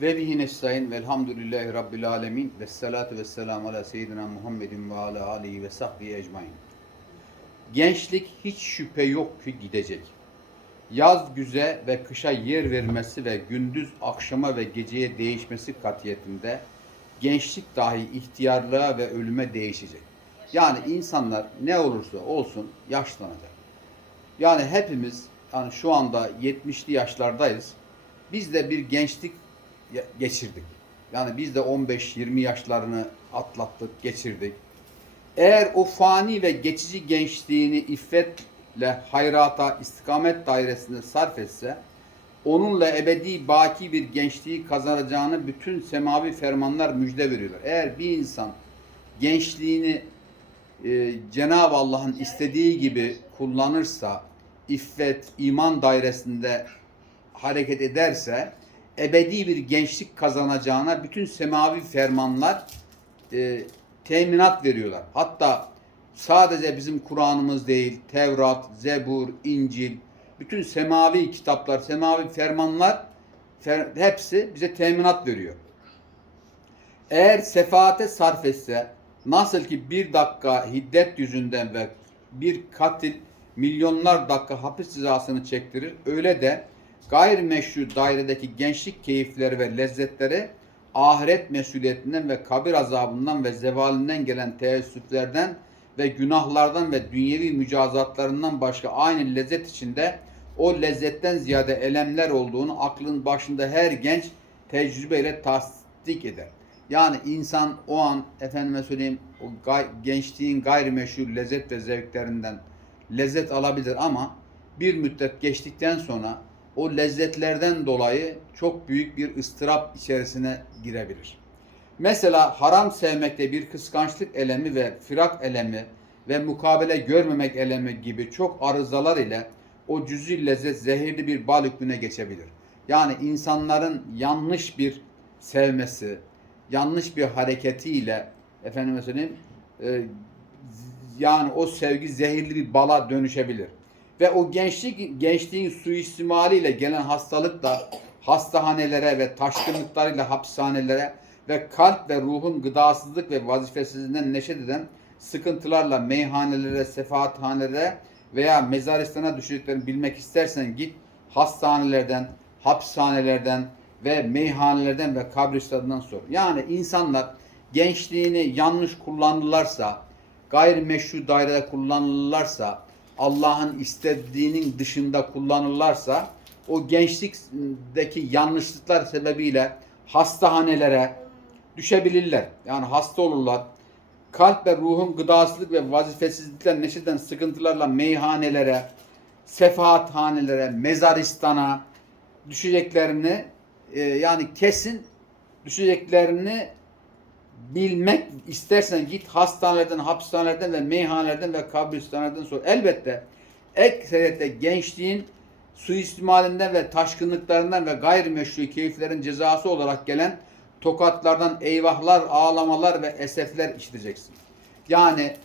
Ve bihi nestaîn velhamdülillahi rabbil alemin ve salatu ve selamu ala seyyidina Muhammedin ve ala alihi ve sahbihi ecmaîn. Gençlik hiç şüphe yok ki gidecek. Yaz güze ve kışa yer vermesi ve gündüz akşama ve geceye değişmesi katiyetinde gençlik dahi ihtiyarlığa ve ölüme değişecek. Yani insanlar ne olursa olsun yaşlanacak. Yani hepimiz yani şu anda 70'li yaşlardayız. Biz de bir gençlik geçirdik. Yani biz de 15-20 yaşlarını atlattık, geçirdik. Eğer o fani ve geçici gençliğini iffetle hayrata, istikamet dairesinde sarf etse, onunla ebedi baki bir gençliği kazanacağını bütün semavi fermanlar müjde veriyorlar. Eğer bir insan gençliğini e, Cenab-ı Allah'ın istediği gibi kullanırsa, iffet, iman dairesinde hareket ederse, ebedi bir gençlik kazanacağına bütün semavi fermanlar e, teminat veriyorlar. Hatta sadece bizim Kur'an'ımız değil, Tevrat, Zebur, İncil, bütün semavi kitaplar, semavi fermanlar fer- hepsi bize teminat veriyor. Eğer sefaate sarf etse, nasıl ki bir dakika hiddet yüzünden ve bir katil milyonlar dakika hapis cezasını çektirir, öyle de gayrimeşru dairedeki gençlik keyifleri ve lezzetleri ahiret mesuliyetinden ve kabir azabından ve zevalinden gelen teessüflerden ve günahlardan ve dünyevi mücazatlarından başka aynı lezzet içinde o lezzetten ziyade elemler olduğunu aklın başında her genç tecrübeyle tasdik eder. Yani insan o an efendime söyleyeyim o gay- gençliğin gayrimeşru lezzet ve zevklerinden lezzet alabilir ama bir müddet geçtikten sonra o lezzetlerden dolayı çok büyük bir ıstırap içerisine girebilir. Mesela haram sevmekte bir kıskançlık elemi ve firak elemi ve mukabele görmemek elemi gibi çok arızalar ile o cüz'i lezzet zehirli bir bal hükmüne geçebilir. Yani insanların yanlış bir sevmesi, yanlış bir hareketiyle efendime söyleyeyim e, yani o sevgi zehirli bir bala dönüşebilir. Ve o gençlik gençliğin suistimaliyle gelen hastalık da hastahanelere ve taşkınlıklarıyla hapishanelere ve kalp ve ruhun gıdasızlık ve vazifesizliğinden neşet eden sıkıntılarla meyhanelere, sefahathanelere veya mezaristana düşeceklerini bilmek istersen git hastanelerden, hapishanelerden ve meyhanelerden ve kabristanlardan sor. Yani insanlar gençliğini yanlış kullanırlarsa, gayrimeşru dairede kullanırlarsa, Allah'ın istediğinin dışında kullanırlarsa o gençlikteki yanlışlıklar sebebiyle hastahanelere düşebilirler. Yani hasta olurlar. Kalp ve ruhun gıdasızlık ve vazifesizlikler neşeden sıkıntılarla meyhanelere, sefahathanelere, mezaristana düşeceklerini e, yani kesin düşeceklerini bilmek istersen git hastanelerden, hapishanelerden ve meyhanelerden ve kabristanlardan sor. Elbette ekseriyette gençliğin suistimalinden ve taşkınlıklarından ve gayrimeşru keyiflerin cezası olarak gelen tokatlardan eyvahlar, ağlamalar ve esefler işiteceksin. Yani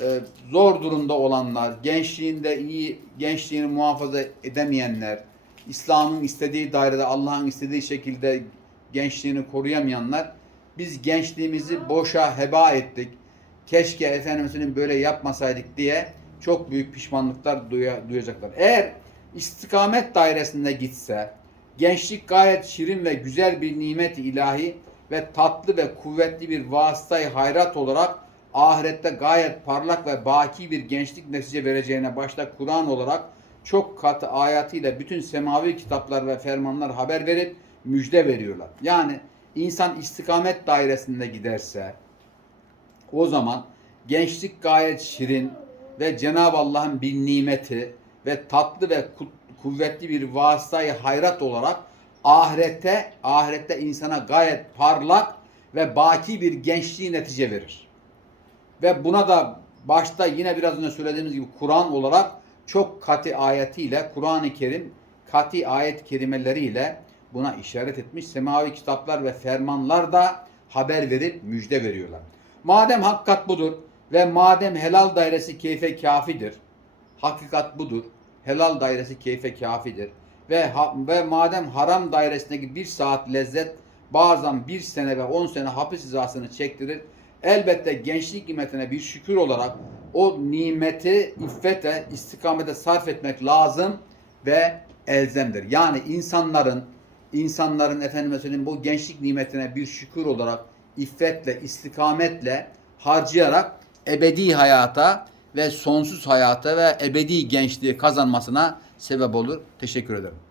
e, zor durumda olanlar, gençliğinde iyi gençliğini muhafaza edemeyenler, İslam'ın istediği dairede Allah'ın istediği şekilde gençliğini koruyamayanlar biz gençliğimizi boşa heba ettik. Keşke Efendimiz'in böyle yapmasaydık diye çok büyük pişmanlıklar duya, duyacaklar. Eğer istikamet dairesinde gitse, gençlik gayet şirin ve güzel bir nimet ilahi ve tatlı ve kuvvetli bir vasıtayı hayrat olarak ahirette gayet parlak ve baki bir gençlik netice vereceğine başta Kur'an olarak çok katı ayetiyle bütün semavi kitaplar ve fermanlar haber verip müjde veriyorlar. Yani insan istikamet dairesinde giderse o zaman gençlik gayet şirin ve Cenab-ı Allah'ın bir nimeti ve tatlı ve ku- kuvvetli bir vasıtayı hayrat olarak ahirette ahirette insana gayet parlak ve baki bir gençliği netice verir. Ve buna da başta yine biraz önce söylediğimiz gibi Kur'an olarak çok katı ayetiyle Kur'an-ı Kerim katı ayet kelimeleriyle buna işaret etmiş. Semavi kitaplar ve fermanlar da haber verip müjde veriyorlar. Madem hakikat budur ve madem helal dairesi keyfe kafidir. Hakikat budur. Helal dairesi keyfe kafidir. Ve, ha- ve madem haram dairesindeki bir saat lezzet bazen bir sene ve on sene hapis cezasını çektirir. Elbette gençlik nimetine bir şükür olarak o nimeti iffete, istikamete sarf etmek lazım ve elzemdir. Yani insanların insanların efendime bu gençlik nimetine bir şükür olarak iffetle, istikametle harcayarak ebedi hayata ve sonsuz hayata ve ebedi gençliği kazanmasına sebep olur. Teşekkür ederim.